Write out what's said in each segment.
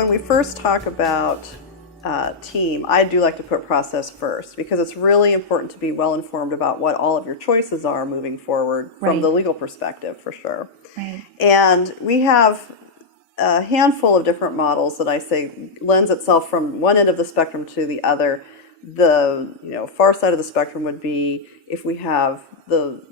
when we first talk about team, I do like to put process first because it's really important to be well informed about what all of your choices are moving forward from the legal perspective, for sure. Right. And we have a handful of different models that I say lends itself from one end of the spectrum to the other. The far side of the spectrum would be if we have the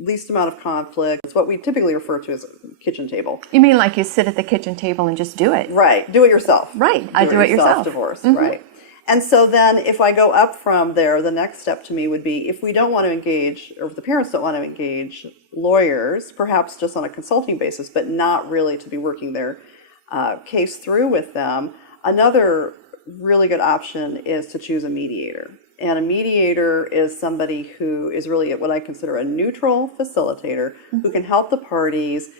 least amount of conflict. It's what we typically refer to as kitchen table. You mean like you sit at the kitchen table and just do it? Right. Do it yourself. Right. I do it yourself. Divorce. Mm-hmm. Right. And so then if I go up from there, the next step to me would be if we don't want to engage, or if the parents don't want to engage lawyers, perhaps just on a consulting basis, but not really to be working their case through with them, another really good option is to choose a mediator. And a mediator is somebody who is really what I consider a neutral facilitator who can help the parties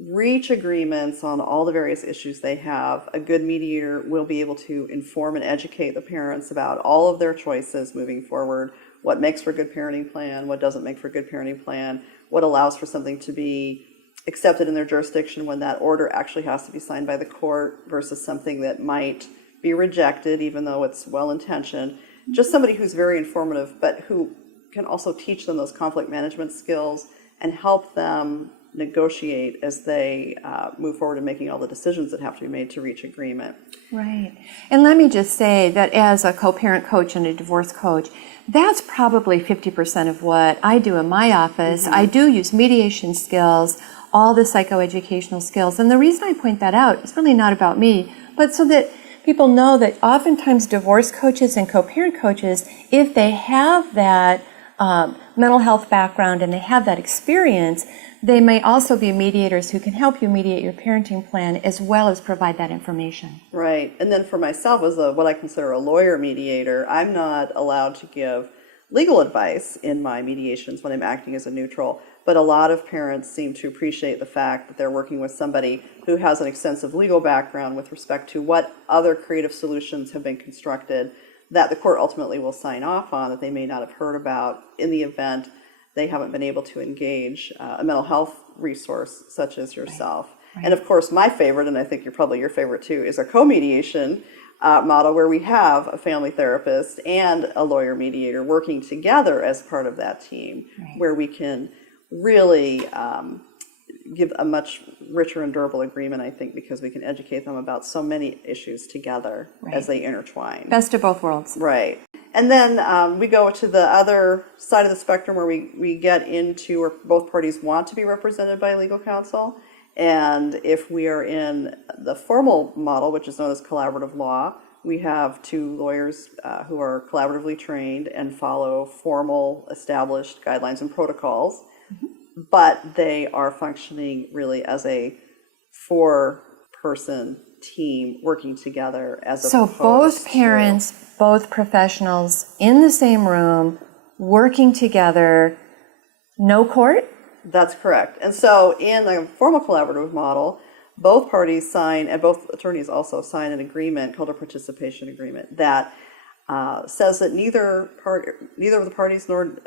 reach agreements on all the various issues they have. A good mediator will be able to inform and educate the parents about all of their choices moving forward, what makes for a good parenting plan, what doesn't make for a good parenting plan, what allows for something to be accepted in their jurisdiction when that order actually has to be signed by the court versus something that might be rejected even though it's well-intentioned. Just somebody who's very informative, but who can also teach them those conflict management skills and help them negotiate as they move forward in making all the decisions that have to be made to reach agreement. Right. And let me just say that as a co-parent coach and a divorce coach, that's probably 50% of what I do in my office. Mm-hmm. I do use mediation skills, all the psychoeducational skills. And the reason I point that out is really not about me, but so that people know that oftentimes divorce coaches and co-parent coaches, if they have that mental health background and they have that experience, they may also be mediators who can help you mediate your parenting plan as well as provide that information. Right. And then for myself as what I consider a lawyer mediator, I'm not allowed to give legal advice in my mediations when I'm acting as a neutral. But a lot of parents seem to appreciate the fact that they're working with somebody who has an extensive legal background with respect to what other creative solutions have been constructed that the court ultimately will sign off on that they may not have heard about in the event they haven't been able to engage a mental health resource such as yourself. Right. And of course, my favorite, and I think your favorite too, is a co-mediation model where we have a family therapist and a lawyer mediator working together as part of that team, where we can really give a much richer and durable agreement, I think, because we can educate them about so many issues together as they intertwine. Best of both worlds. Right. And then we go to the other side of the spectrum where we get into where both parties want to be represented by legal counsel. And if we are in the formal model, which is known as collaborative law, we have two lawyers who are collaboratively trained and follow formal established guidelines and protocols. Mm-hmm. But they are functioning really as a four-person team working together as so both parents, both professionals in the same room, working together, no court? That's correct. And so in the formal collaborative model, both parties sign, and both attorneys also sign an agreement called a participation agreement that says that neither of the parties nor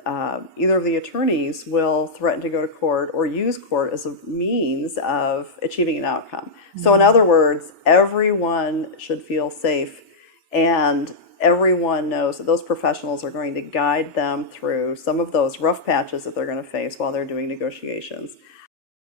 either of the attorneys will threaten to go to court or use court as a means of achieving an outcome. Mm-hmm. So in other words, everyone should feel safe and everyone knows that those professionals are going to guide them through some of those rough patches that they're going to face while they're doing negotiations.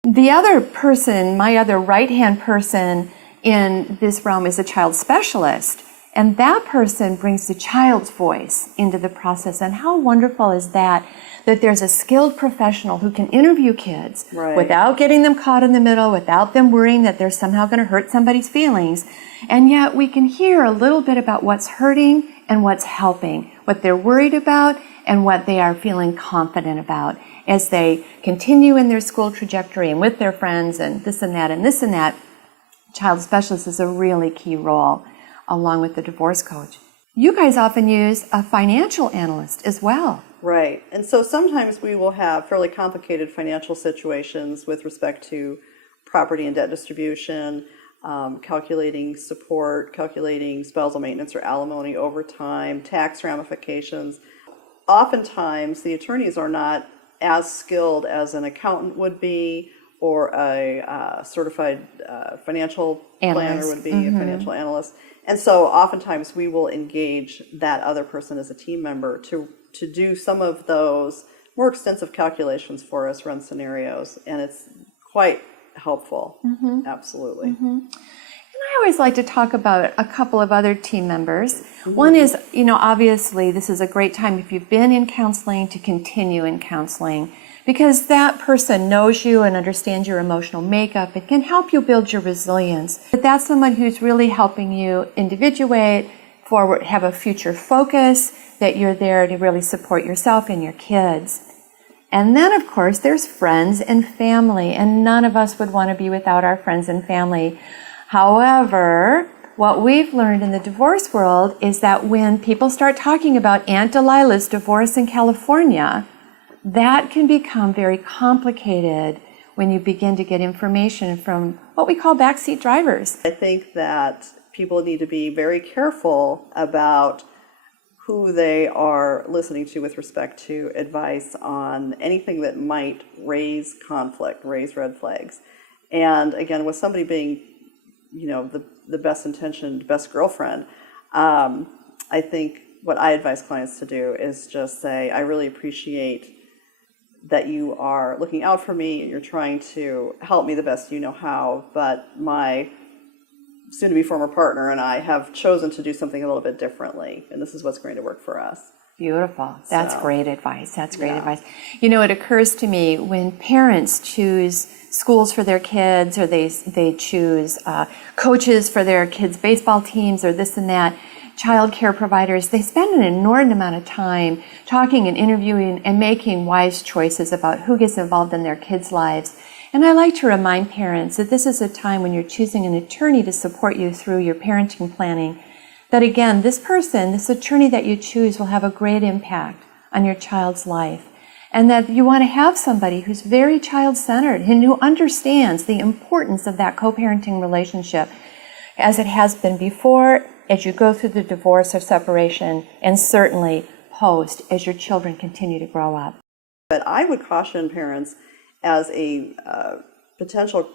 The other person, my other right-hand person in this realm is a child specialist. And that person brings the child's voice into the process. And how wonderful is that there's a skilled professional who can interview kids without getting them caught in the middle, without them worrying that they're somehow going to hurt somebody's feelings. And yet we can hear a little bit about what's hurting and what's helping, what they're worried about and what they are feeling confident about as they continue in their school trajectory and with their friends and this and that and this and that. Child specialist is a really key role, along with the divorce coach. You guys often use a financial analyst as well. Right. And so sometimes we will have fairly complicated financial situations with respect to property and debt distribution, calculating support, calculating spousal maintenance or alimony over time, tax ramifications. Oftentimes, the attorneys are not as skilled as an accountant would be or a certified financial planner Analyst. would be a financial analyst. And so oftentimes we will engage that other person as a team member to do some of those more extensive calculations for us, run scenarios, and it's quite helpful. Absolutely. I always like to talk about a couple of other team members. One is, obviously this is a great time if you've been in counseling to continue in counseling, because that person knows you and understands your emotional makeup. It can help you build your resilience. But that's someone who's really helping you individuate, forward, have a future focus, that you're there to really support yourself and your kids. And then, of course, there's friends and family, and none of us would want to be without our friends and family. However, what we've learned in the divorce world is that when people start talking about Aunt Delilah's divorce in California, that can become very complicated when you begin to get information from what we call backseat drivers. I think that people need to be very careful about who they are listening to with respect to advice on anything that might raise conflict, raise red flags. And again, with somebody being, the best intentioned, best girlfriend, I think what I advise clients to do is just say, I really appreciate that you are looking out for me and you're trying to help me the best you know how, but my soon-to-be former partner and I have chosen to do something a little bit differently, and this is what's going to work for us. Beautiful. That's great advice. That's great advice. It occurs to me when parents choose schools for their kids, or they choose coaches for their kids' baseball teams, or this and that, child care providers, they spend an inordinate amount of time talking and interviewing and making wise choices about who gets involved in their kids' lives. And I like to remind parents that this is a time when you're choosing an attorney to support you through your parenting planning, that again, this attorney that you choose will have a great impact on your child's life. And that you want to have somebody who's very child-centered and who understands the importance of that co-parenting relationship as it has been before, as you go through the divorce or separation, and certainly post as your children continue to grow up. But I would caution parents as a potential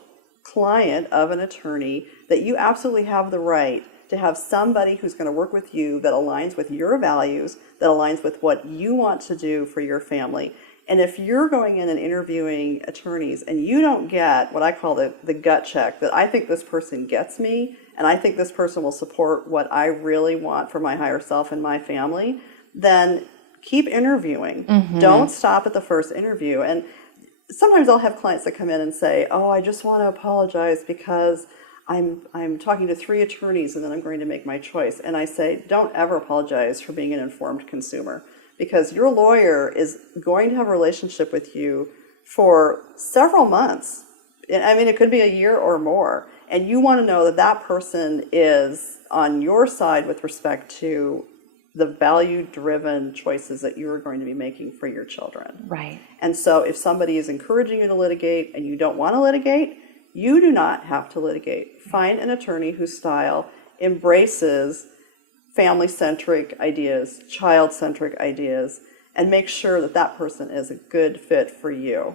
client of an attorney that you absolutely have the right to have somebody who's going to work with you that aligns with your values, that aligns with what you want to do for your family. And if you're going in and interviewing attorneys and you don't get what I call the gut check, that I think this person gets me and I think this person will support what I really want for my higher self and my family, then keep interviewing. Don't stop at the first interview. And sometimes I'll have clients that come in and say, oh, I just want to apologize because I'm talking to 3 attorneys and then I'm going to make my choice. And I say, don't ever apologize for being an informed consumer, because your lawyer is going to have a relationship with you for several months. I mean, it could be a year or more. And you want to know that that person is on your side with respect to the value-driven choices that you are going to be making for your children. Right. And so if somebody is encouraging you to litigate and you don't want to litigate, you do not have to litigate. Find an attorney whose style embraces family-centric ideas, child-centric ideas, and make sure that that person is a good fit for you.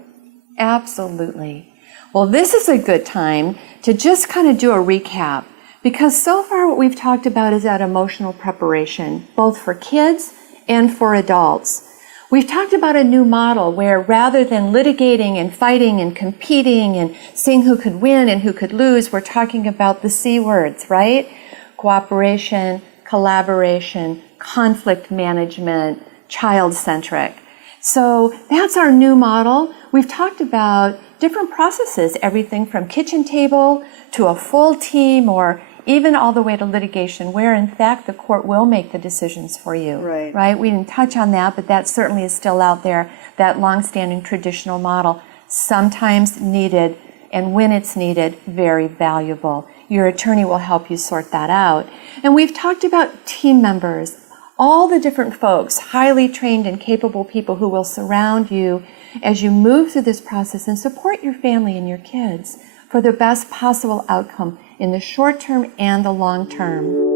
Absolutely. Well, this is a good time to just kind of do a recap, because so far what we've talked about is that emotional preparation, both for kids and for adults. We've talked about a new model where rather than litigating and fighting and competing and seeing who could win and who could lose, we're talking about the C words, right? Cooperation, collaboration, conflict management, child-centric. So that's our new model. We've talked about different processes, everything from kitchen table to a full team, or even all the way to litigation, where in fact the court will make the decisions for you. Right? We didn't touch on that, but that certainly is still out there, that long-standing traditional model, sometimes needed, and when it's needed, very valuable. Your attorney will help you sort that out. And we've talked about team members, all the different folks, highly trained and capable people who will surround you as you move through this process and support your family and your kids for the best possible outcome in the short term and the long term.